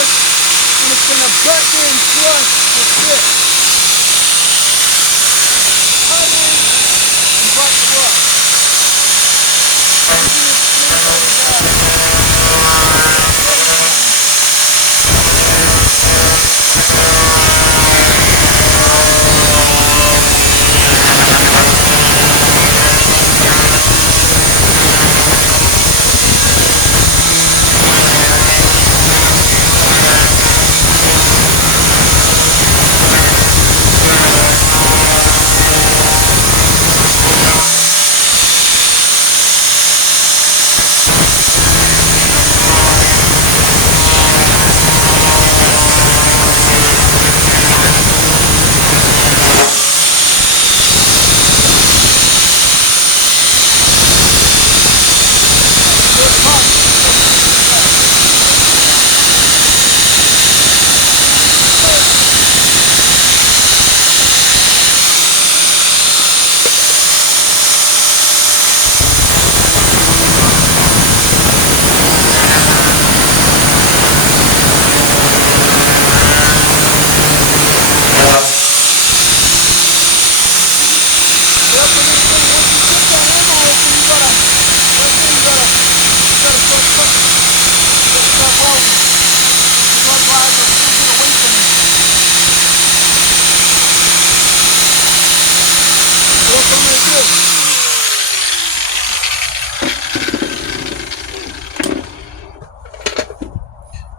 here, and it's going to butt in flush the fit. Cut in and butt flush.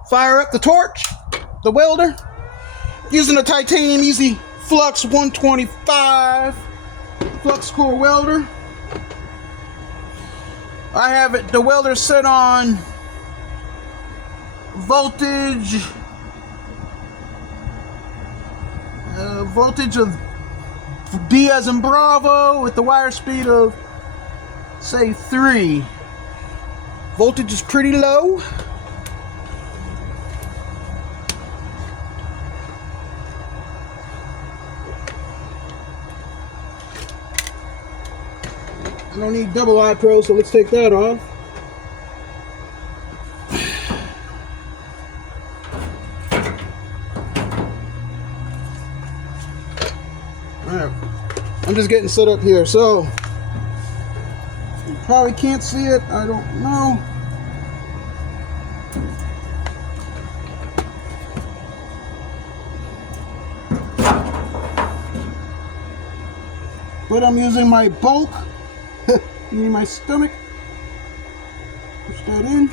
Fire up the torch, the welder, using a titanium easy flux 125 flux core welder. I have the welder set on voltage of B as in Bravo with the wire speed of say 3. Voltage is pretty low. I don't need double eye pro, so let's take that off. Alright, I'm just getting set up here, so you probably can't see it, I don't know. But I'm using my bulk. Need my stomach. Push that in.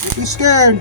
Don't be scared.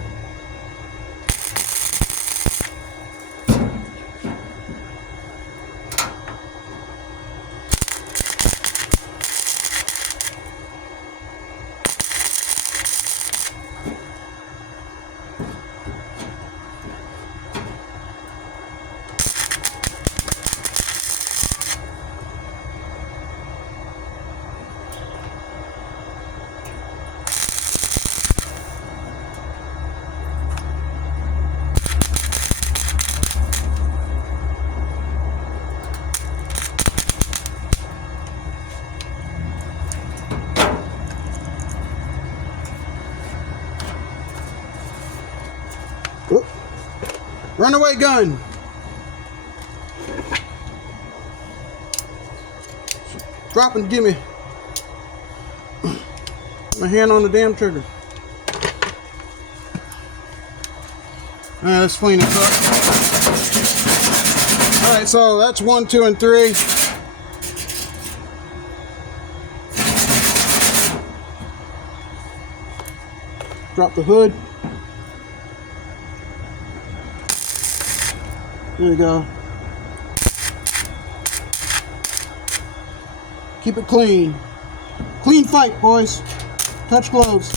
Runaway gun. Drop and give me my hand on the damn trigger. Alright, let's clean this up. Alright, so that's 1, 2, and 3. Drop the hood. There you go. Keep it clean. Clean fight, boys. Touch gloves.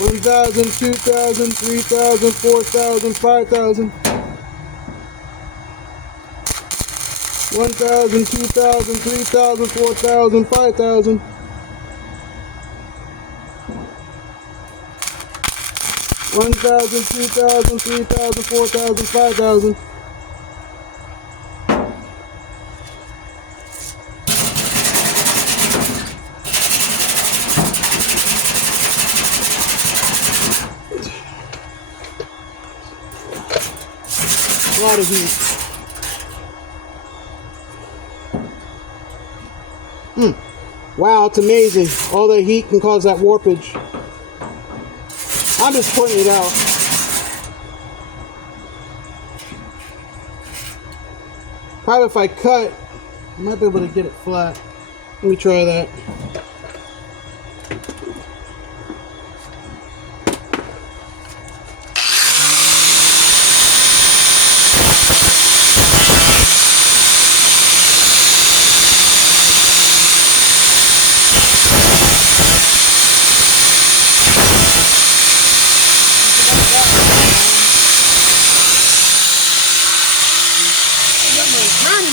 1,000, 2,000, 3,000, 4,000, 5,000. 1,000, 2,000, 3,000, 4,000, 5,000. 1,000, 2,000, 3,000, 4,000, 5,000. A lot of heat. Wow, it's amazing. All that heat can cause that warpage. I'm just pointing it out. Probably if I cut, I might be able to get it flat. Let me try that.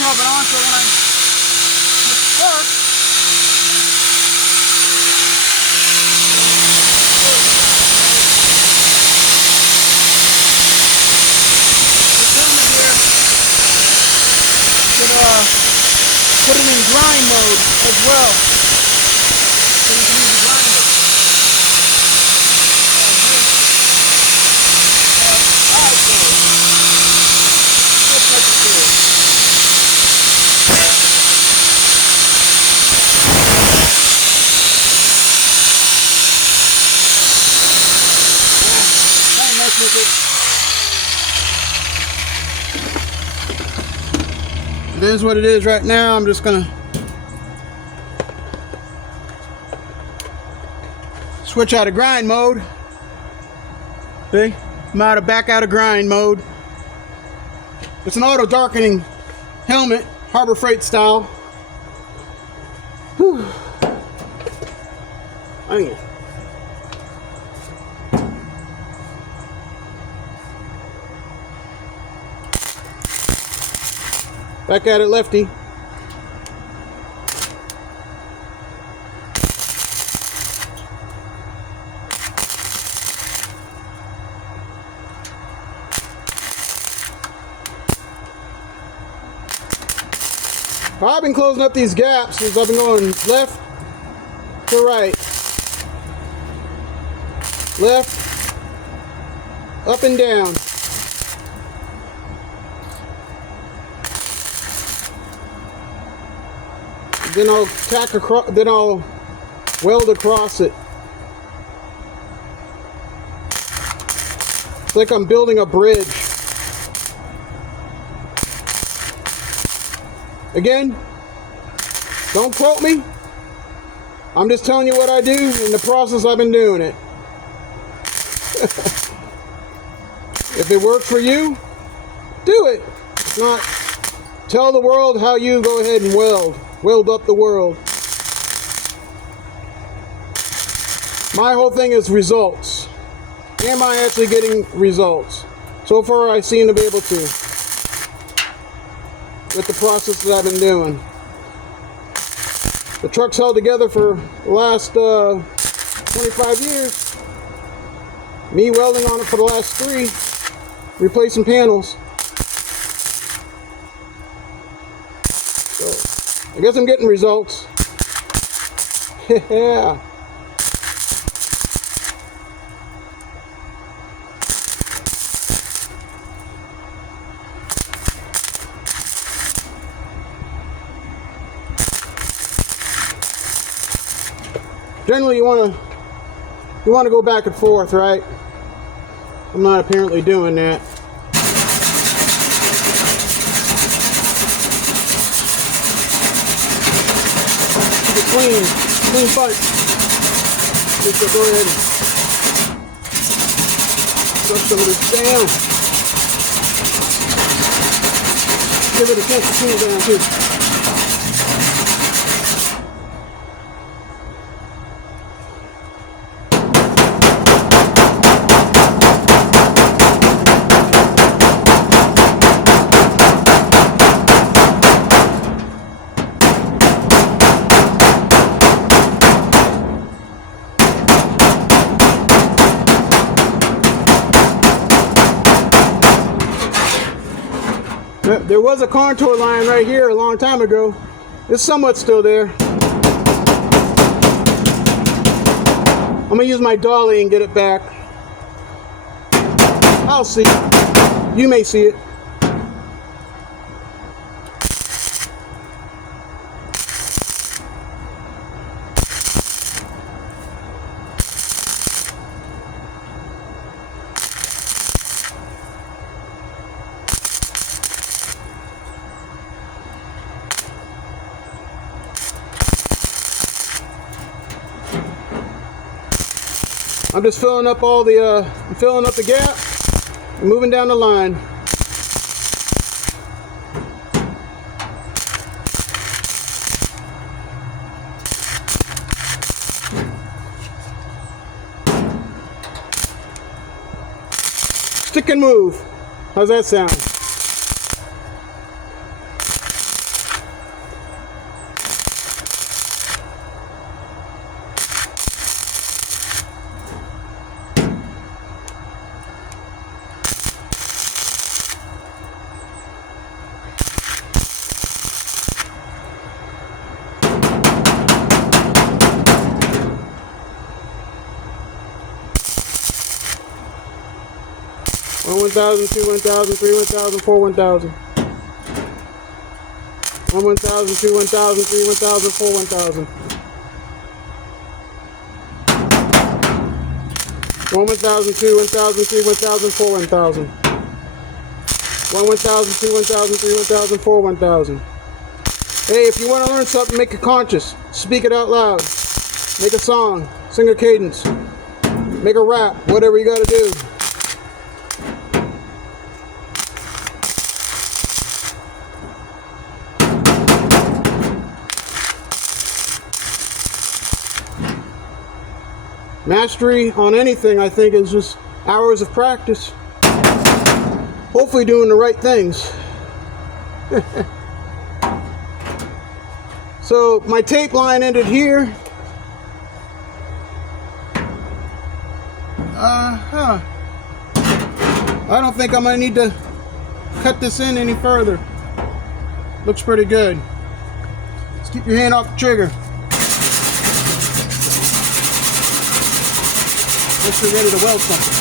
On, so when I start, put it in grind mode as well, so you can use the grinder. It is what it is right now. I'm just gonna switch out of grind mode. See? I'm back out of grind mode. It's an auto darkening helmet, Harbor Freight style. Whew. Back at it, lefty. I've been closing up these gaps as I've been going left to right. Left, up and down. Then I'll tack across, then I'll weld across it. It's like I'm building a bridge. Again, don't quote me. I'm just telling you what I do in the process I've been doing it. If it works for you, do it. If not, tell the world how you go ahead and weld up the world. My whole thing is results. Am I actually getting results? So far I seem to be able to with the process that I've been doing. The truck's held together for the last 25 years. Me welding on it for the last 3, replacing panels. So I guess I'm getting results. Yeah. Generally, you want to go back and forth, right? I'm not apparently doing that. Keep it clean fight. Just go ahead and brush some of this down. Give it a chance to cool down too. There was a contour line right here a long time ago. It's somewhat still there. I'm gonna use my dolly and get it back. I'll see. You may see it. I'm just filling up all the, filling up the gap and moving down the line. Stick and move. How's that sound? One 1,000, 2 1,000, 3 1,000, 4 1,000. 1 1,000, 2 1,000, 3 1,000, 4 1,000. 1 1,000, 2 1,000, 3 1,000, 4 1,000. 1 1,000, 2 1,000, 3 1,000, 4 1,000. Hey, if you want to learn something, make it conscious. Speak it out loud. Make a song. Sing a cadence. Make a rap. Whatever you got to do. Mastery on anything, I think, is just hours of practice. Hopefully doing the right things. So my tape line ended here. I don't think I'm gonna need to cut this in any further. Looks pretty good. Just keep your hand off the trigger. Unless you're ready to weld something.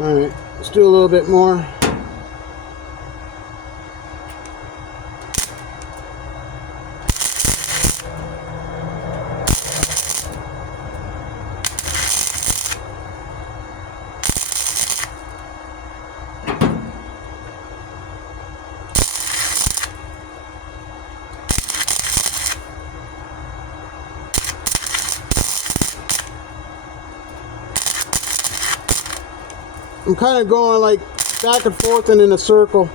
Alright, let's do a little bit more. I'm kind of going like back and forth and in a circle.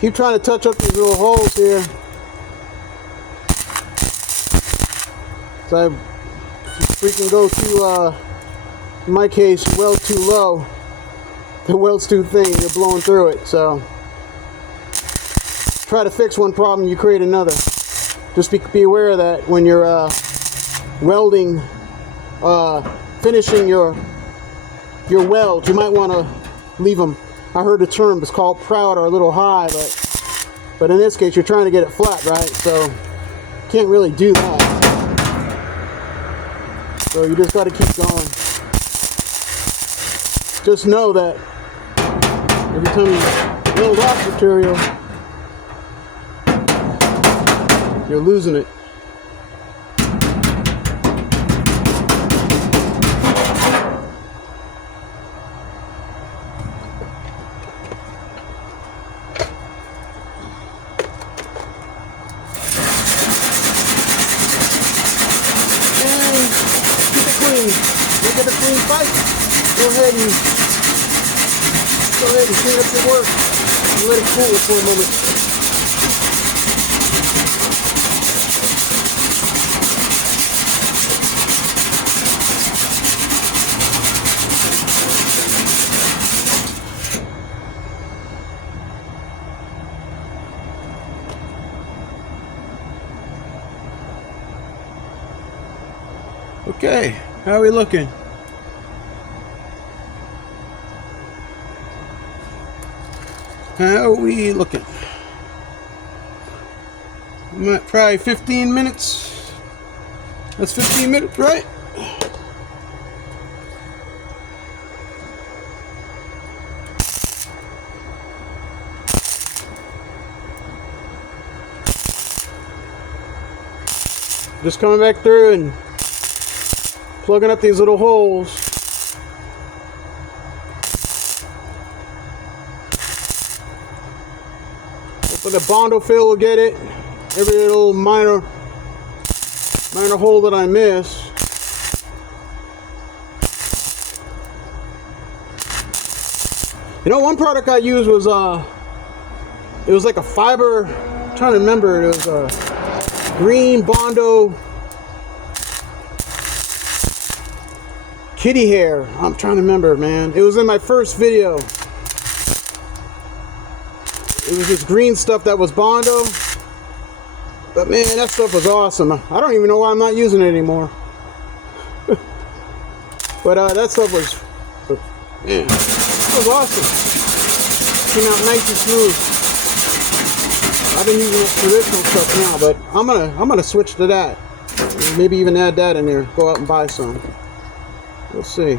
Keep trying to touch up these little holes here. So if you freaking go too, in my case, weld too low, the weld's too thin, you're blowing through it. So try to fix one problem, you create another. Just be aware of that when you're welding, finishing your welds. You might want to leave them. I heard the term, it's called proud or a little high, but in this case you're trying to get it flat, right? So can't really do that. So you just got to keep going. Just know that every time you weld off material, you're losing it. Look at the clean pipe. Go ahead and clean up your work and let it cool for a moment. Okay, how are we looking? How are we looking? Probably 15 minutes. That's 15 minutes, right? Just coming back through and plugging up these little holes. Hopefully the Bondo fill will get it. Every little minor hole that I miss. You know, one product I used was it was like a fiber. I'm trying to remember. It was a green Bondo kitty hair. I'm trying to remember, man. It was in my first video. It was this green stuff that was Bondo. But man, that stuff was awesome. I don't even know why I'm not using it anymore. But that stuff was, man, it was awesome. Came out nice and smooth. I've been using traditional stuff now, but I'm gonna switch to that. Maybe even add that in there. Go out and buy some. We'll see.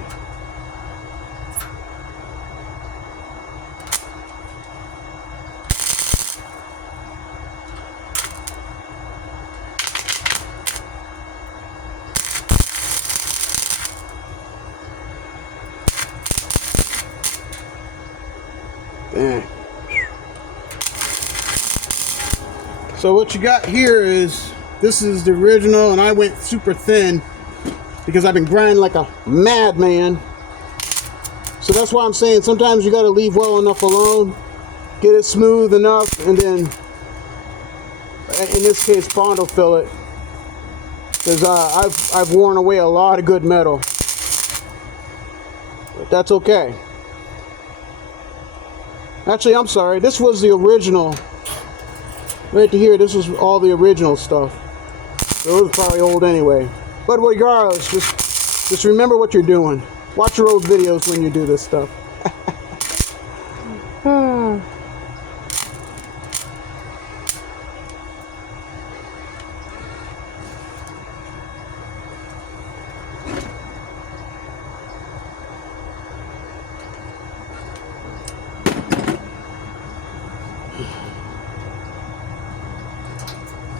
Dang. So what you got here is, this is the original, and I went super thin because I've been grinding like a madman. So that's why I'm saying sometimes you got to leave well enough alone, get it smooth enough, and then in this case Bondo fill it, because I've worn away a lot of good metal, but that's okay. Actually, I'm sorry, this was the original. Right to here, this was all the original stuff. So it was probably old anyway. But regardless, just remember what you're doing. Watch your old videos when you do this stuff.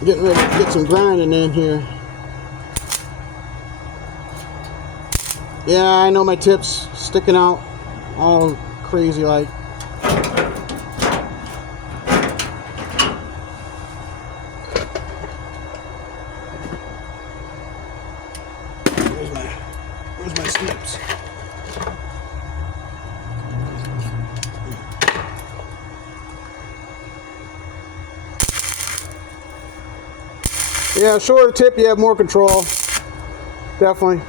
Getting ready to get some grinding in here. Yeah, I know my tips sticking out all crazy like. Where's my snips? Yeah, shorter tip, you have more control. Definitely.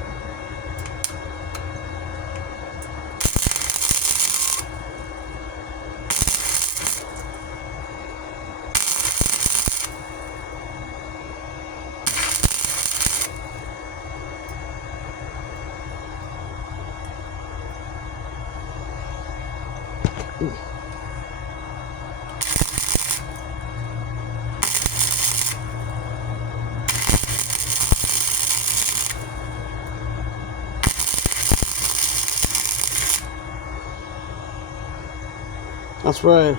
That's right.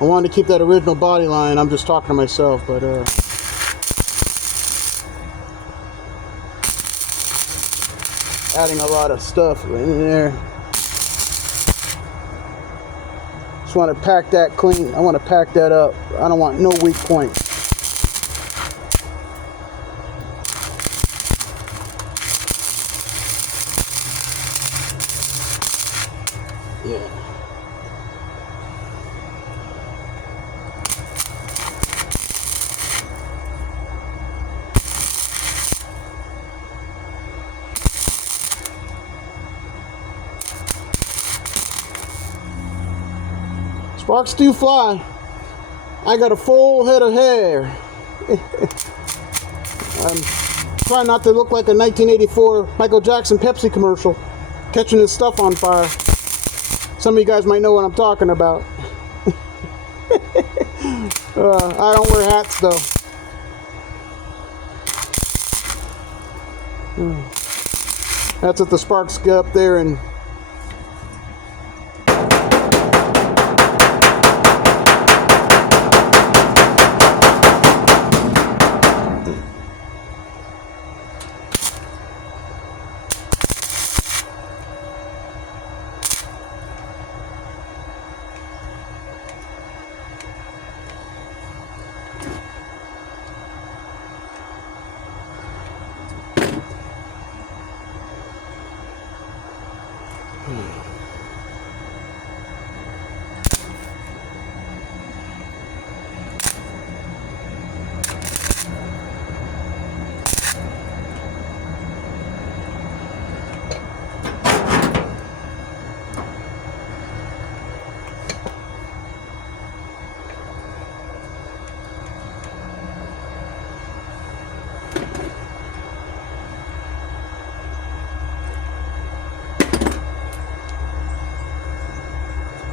I wanted to keep that original body line. I'm just talking to myself, but adding a lot of stuff in there. Just want to pack that clean. I want to pack that up. I don't want no weak points. Yeah. Sparks do fly. I got a full head of hair. I'm trying not to look like a 1984 Michael Jackson Pepsi commercial, catching his stuff on fire. Some of you guys might know what I'm talking about. I don't wear hats though. That's at the sparks get up there and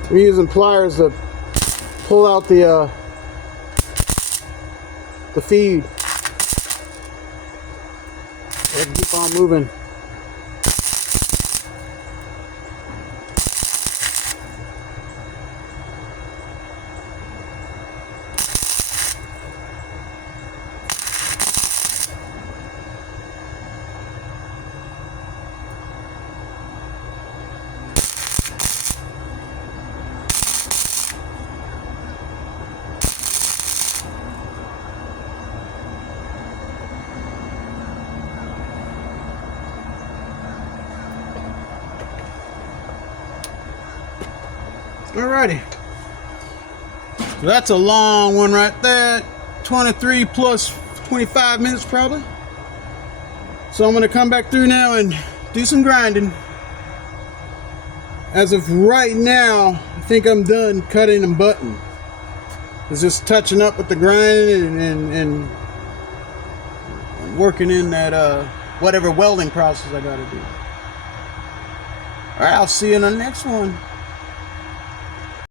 we're using pliers to pull out the feed. Let's keep on moving. Alrighty, so that's a long one right there, 23 plus 25 minutes probably. So I'm gonna come back through now and do some grinding. As of right now, I think I'm done cutting and butting. It's just touching up with the grinding and working in that whatever welding process I gotta do. Alright, I'll see you in the next one.